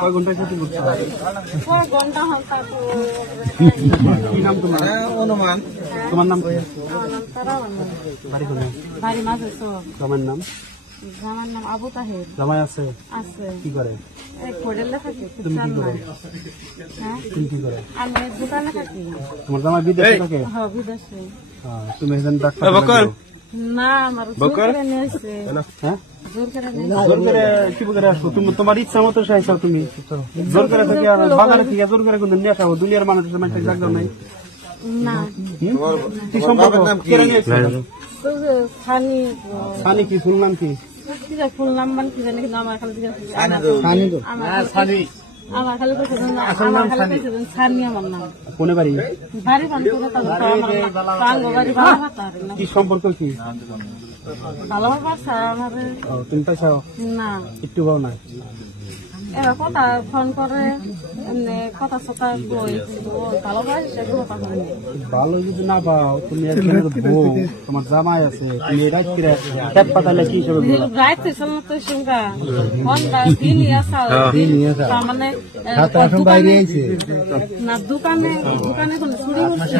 কয় ঘন্টা ছুটি করতে হবে? কি নাম তোমার? অনুমান। তোমার নাম কি? বাড়ি কোথায়? বাড়ি মাঝে। তোমার নাম? আমার নাম আবু তাহের। জামাই আছে? আছে। কি করে? হোটেলে থাকি। তুমি কি করে? হ্যাঁ, তুমি কি করে? আমি দোকানে থাকি। তোমার জামাই বিদেশে থাকে? হ্যাঁ, বিদেশে। তুমি এখানে ডাক্তার? না, আমার জোর করে নিয়েছে। হ্যাঁ, জোর করে জোর করে কি করে আসবো? তুমি তোমার ইচ্ছা মতো চাইছো, তুমি জোর করে থেকে বাজারে থেকে জোর করে কিন্তু নিয়ে আসাবো। দুনিয়ার মানুষের মানুষের জায়গা নাই না। কি সম্পর্ক? কেড়ে নিয়েছো? সানি কি ফুল নাম কি? ফুল নাম মানে কি জানি, কিন্তু আমার খালি আমার খালি সানি আমার নাম। কোনে বাড়ি? বাড়ি বাড়ি কি সম্পর্ক? কি ভালোবাসা আমার? তুমি পাইছাও না, একটু ভাও না। এবার কথা ফোন করে, এমনি কথা সতা ভালোবাসে কথা হয়নি। ভালো যদি না পাও, তুমি বউ, তোমার জামাই আছে, তুমি রাত্রে খেত পাতালে কি হিসেবে রাইতে তো শুনকা মানে না দোকানে কোনো চুরি হচ্ছে।